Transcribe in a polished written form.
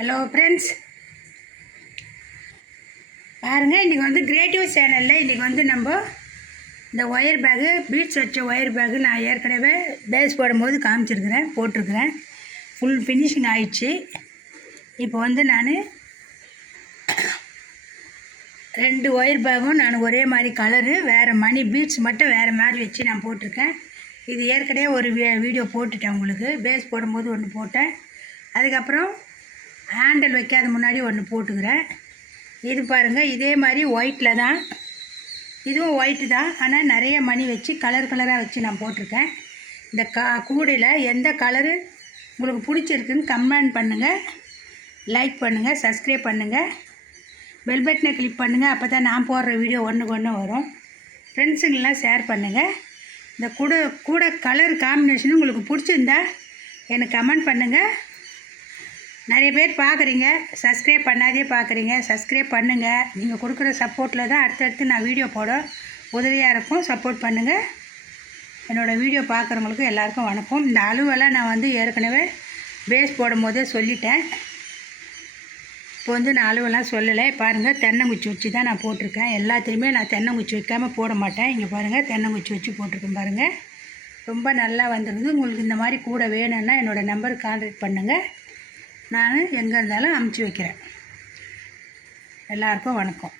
Hello friends, பாருங்கள். இன்றைக்கி வந்து கிரியேட்டிவ் சேனலில் இன்றைக்கி வந்து நம்ம இந்த ஒயர் பேகு, பீட்ஸ் வச்ச ஒயர் பேகு நான் ஏற்கனவே பேஸ் போடும்போது காமிச்சிருக்கிறேன், போட்டிருக்கிறேன். ஃபுல் ஃபினிஷிங் ஆயிடுச்சு. இப்போ வந்து நான் 2 ஒயர் பேகும் நான் ஒரே மாதிரி கலரு, வேறு மணி பீட்ஸ் மட்டும் வேறு மாதிரி வச்சு நான் போட்டிருக்கேன். இது ஏற்கனவே ஒரு வீடியோ போட்டுட்டேன் உங்களுக்கு. பேஸ் போடும்போது ஒன்று போட்டேன், அதுக்கப்புறம் ஹேண்டில் வைக்காத முன்னாடி ஒன்று போட்டுக்கிறேன். இது பாருங்கள், இதே மாதிரி ஒயிட்டில் தான், இதுவும் ஒயிட்டு தான், ஆனால் நிறைய மணி வச்சு கலர் கலராக வச்சு நான் போட்டிருக்கேன். இந்த கூடையில் எந்த கலரு உங்களுக்கு பிடிச்சிருக்குன்னு கமெண்ட் பண்ணுங்கள், லைக் பண்ணுங்கள், சப்ஸ்கிரைப் பண்ணுங்கள், பெல் பட்டனை கிளிக் பண்ணுங்கள். அப்போ தான் நான் போடுற வீடியோ ஒன்றுக்கு ஒன்று வரும். ஃப்ரெண்ட்ஸுங்கெல்லாம் ஷேர் பண்ணுங்கள். இந்த கூட கலர் காம்பினேஷனும் உங்களுக்கு பிடிச்சிருந்தா எனக்கு கமெண்ட் பண்ணுங்கள். நிறைய பேர் பார்க்குறீங்க, சப்ஸ்கிரைப் பண்ணாதே பார்க்குறீங்க. சப்ஸ்கிரைப் பண்ணுங்கள். நீங்கள் கொடுக்குற சப்போர்ட்டில் தான் அடுத்தடுத்து நான் வீடியோ போட உதவியாக இருக்கும். சப்போர்ட் பண்ணுங்கள். என்னோடய வீடியோ பார்க்குறவங்களுக்கு எல்லாேருக்கும் வணக்கம். இந்த அளவெல்லாம் நான் வந்து ஏற்கனவே பேஸ் போடும் போதே சொல்லிட்டேன். இப்போ வந்து நான் அளவெல்லாம் சொல்லலை. பாருங்கள், தென்னங்குச்சி வச்சு தான் நான் போட்டிருக்கேன். எல்லாத்துலேயுமே நான் தென்னங்குச்சி வைக்காமல் போட மாட்டேன். இங்கே பாருங்கள், தென்னங்குச்சி வச்சு போட்டிருக்கேன். பாருங்கள், ரொம்ப நல்லா வந்துடுது. உங்களுக்கு இந்த மாதிரி கூட வேணும்னா என்னோடய நம்பருக்கு கான்டாக்ட் பண்ணுங்கள். நான் எங்கே இருந்தாலும் அமுச்சு வைக்கிறேன். எல்லாருக்கும் வணக்கம்.